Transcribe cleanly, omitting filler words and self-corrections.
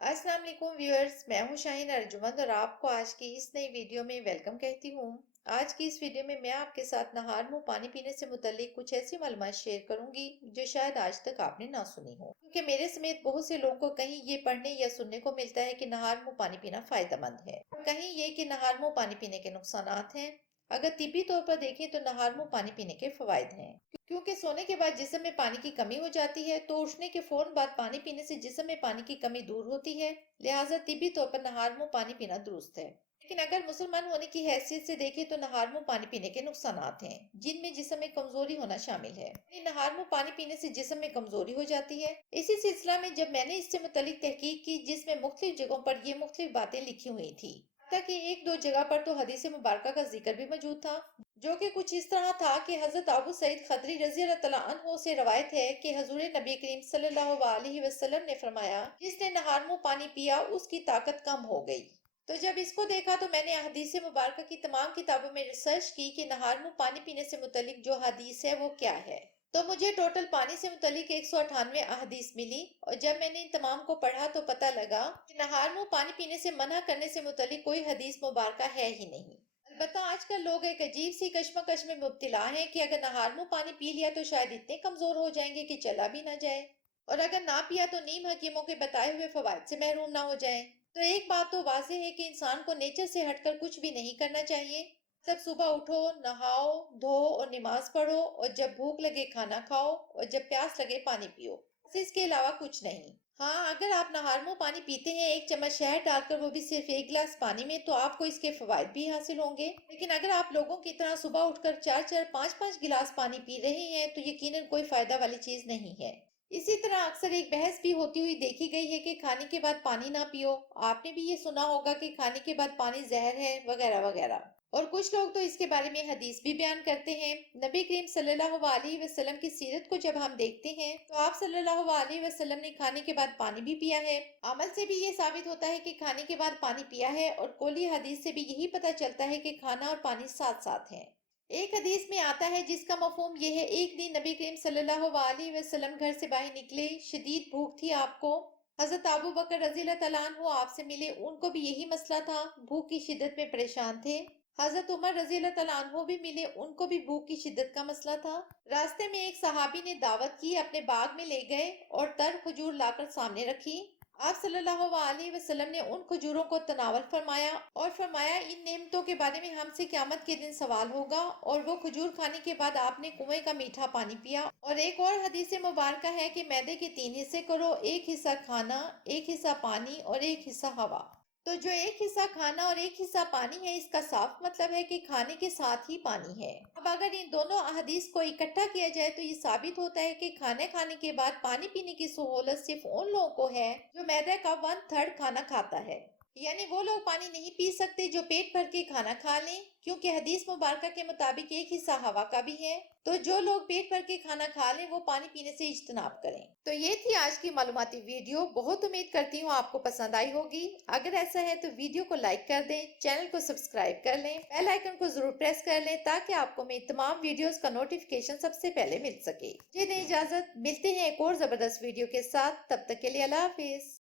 السلام علیکم ویورز، میں ہوں شاہین ارجمند اور آپ کو آج کی اس نئی ویڈیو میں ویلکم کہتی ہوں۔ آج کی اس ویڈیو میں آپ کے ساتھ نہار منہ پانی پینے سے متعلق کچھ ایسی معلومات شیئر کروں گی جو شاید آج تک آپ نے نہ سنی ہو، کیونکہ میرے سمیت بہت سے لوگوں کو کہیں یہ پڑھنے یا سننے کو ملتا ہے کہ نہار منہ پانی پینا فائدہ مند ہے، کہیں یہ کہ نہار منہ پانی پینے کے نقصانات ہیں۔ اگر طبی طور پر دیکھیں تو نہار منہ پانی پینے کے فوائد ہیں، کیونکہ سونے کے بعد جسم میں پانی کی کمی ہو جاتی ہے تو اٹھنے کے فوراً بعد پانی پینے سے جسم میں پانی کی کمی دور ہوتی ہے، لہٰذا طبی طور پر نہار منہ پانی پینا درست ہے۔ لیکن اگر مسلمان ہونے کی حیثیت سے دیکھیں تو نہار منہ پانی پینے کے نقصانات ہیں، جن میں جسم میں کمزوری ہونا شامل ہے۔ نہار منہ پانی پینے سے جسم میں کمزوری ہو جاتی ہے۔ اسی سلسلہ میں جب میں نے اس سے متعلق تحقیق کی جس میں مختلف جگہوں پر یہ مختلف باتیں لکھی ہوئی تھی، تاکہ ایک دو جگہ پر تو حدیث مبارکہ کا ذکر بھی موجود تھا، جو کہ کچھ اس طرح تھا کہ حضرت ابو سعید خدری رضی اللہ تعالیٰ عنہ سے روایت ہے کہ حضور نبی کریم صلی اللہ علیہ وسلم نے فرمایا، جس نے نہار منہ پانی پیا اس کی طاقت کم ہو گئی۔ تو جب اس کو دیکھا تو میں نے احادیث مبارکہ کی تمام کتابوں میں ریسرچ کی کہ نہار منہ پانی پینے سے متعلق جو حدیث ہے وہ کیا ہے، تو مجھے ٹوٹل پانی سے متعلق 198 احادیث ملی، اور جب میں نے ان تمام کو پڑھا تو پتہ لگا کہ نہار منہ پانی پینے سے منع کرنے سے متعلق کوئی حدیث مبارکہ ہے ہی نہیں۔ البتہ آج کل لوگ ایک عجیب سی کشمکش میں مبتلا ہیں کہ اگر نہار منہ پانی پی لیا تو شاید اتنے کمزور ہو جائیں گے کہ چلا بھی نہ جائے، اور اگر نہ پیا تو نیم حکیموں کے بتائے ہوئے فوائد سے محروم نہ ہو جائیں۔ تو ایک بات تو واضح ہے کہ انسان کو نیچر سے ہٹ کر کچھ بھی نہیں کرنا چاہیے۔ جب صبح اٹھو، نہاؤ، دھو اور نماز پڑھو، اور جب بھوک لگے کھانا کھاؤ، اور جب پیاس لگے پانی پیو، بس اس کے علاوہ کچھ نہیں۔ ہاں، اگر آپ نہار منہ پانی پیتے ہیں 1 چمچ شہد ڈال کر، وہ بھی صرف 1 گلاس پانی میں، تو آپ کو اس کے فوائد بھی حاصل ہوں گے۔ لیکن اگر آپ لوگوں کی طرح صبح اٹھ کر 4-4 5-5 گلاس پانی پی رہے ہیں تو یقیناً کوئی فائدہ والی چیز نہیں ہے۔ اسی طرح اکثر ایک بحث بھی ہوتی ہوئی دیکھی گئی ہے کہ کھانے کے بعد پانی نہ پیو۔ آپ نے بھی یہ سنا ہوگا کہ کھانے کے بعد پانی زہر ہے وغیرہ وغیرہ، اور کچھ لوگ تو اس کے بارے میں حدیث بھی بیان کرتے ہیں۔ نبی کریم صلی اللہ علیہ وسلم کی سیرت کو جب ہم دیکھتے ہیں تو آپ صلی اللہ علیہ وسلم نے کھانے کے بعد پانی بھی پیا ہے۔ عمل سے بھی یہ ثابت ہوتا ہے کہ کھانے کے بعد پانی پیا ہے، اور قولی حدیث سے بھی یہی پتہ چلتا ہے کہ کھانا اور پانی ساتھ ساتھ ہیں۔ ایک حدیث میں آتا ہے جس کا مفہوم یہ ہے، ایک دن نبی کریم صلی اللہ علیہ وسلم گھر سے باہر نکلے، شدید بھوک تھی آپ کو۔ حضرت ابو بکر رضی اللہ تعالیٰ عنہ آپ سے ملے، ان کو بھی یہی مسئلہ تھا، بھوک کی شدت میں پریشان تھے۔ حضرت عمر رضی اللہ تعالیٰ عنہ بھی ملے، ان کو بھی بھوک کی شدت کا مسئلہ تھا۔ راستے میں ایک صحابی نے دعوت کی، اپنے باغ میں لے گئے اور تر کھجور لا کر سامنے رکھی۔ آپ صلی اللہ علیہ وسلم نے ان کھجوروں کو تناول فرمایا اور فرمایا، ان نعمتوں کے بارے میں ہم سے قیامت کے دن سوال ہوگا۔ اور وہ کھجور کھانے کے بعد آپ نے کنویں کا میٹھا پانی پیا۔ اور ایک اور حدیث مبارکہ ہے کہ معدے کے 3 حصے کرو، 1 حصہ کھانا، 1 حصہ پانی اور 1 حصہ ہوا۔ تو جو 1 حصہ کھانا اور 1 حصہ پانی ہے، اس کا صاف مطلب ہے کہ کھانے کے ساتھ ہی پانی ہے۔ اب اگر ان دونوں احادیث کو اکٹھا کیا جائے تو یہ ثابت ہوتا ہے کہ کھانے کے بعد پانی پینے کی سہولت صرف ان لوگوں کو ہے جو معدے کا 1/3 کھانا کھاتا ہے، یعنی وہ لوگ پانی نہیں پی سکتے جو پیٹ بھر کے کھانا کھا لیں، کیونکہ حدیث مبارکہ کے مطابق 1 حصہ ہوا کا بھی ہے۔ تو جو لوگ پیٹ بھر کے کھانا کھا لیں وہ پانی پینے سے اجتناب کریں۔ تو یہ تھی آج کی معلوماتی ویڈیو، بہت امید کرتی ہوں آپ کو پسند آئی ہوگی۔ اگر ایسا ہے تو ویڈیو کو لائک کر دیں، چینل کو سبسکرائب کر لیں، بیل آئیکن کو ضرور پریس کر لیں تاکہ آپ کو میری تمام ویڈیوز کا نوٹیفیکیشن سب سے پہلے مل سکے۔ مجھے دیں اجازت، ملتے ہیں ایک اور زبردست ویڈیو کے ساتھ، تب تک کے لیے اللہ حافظ۔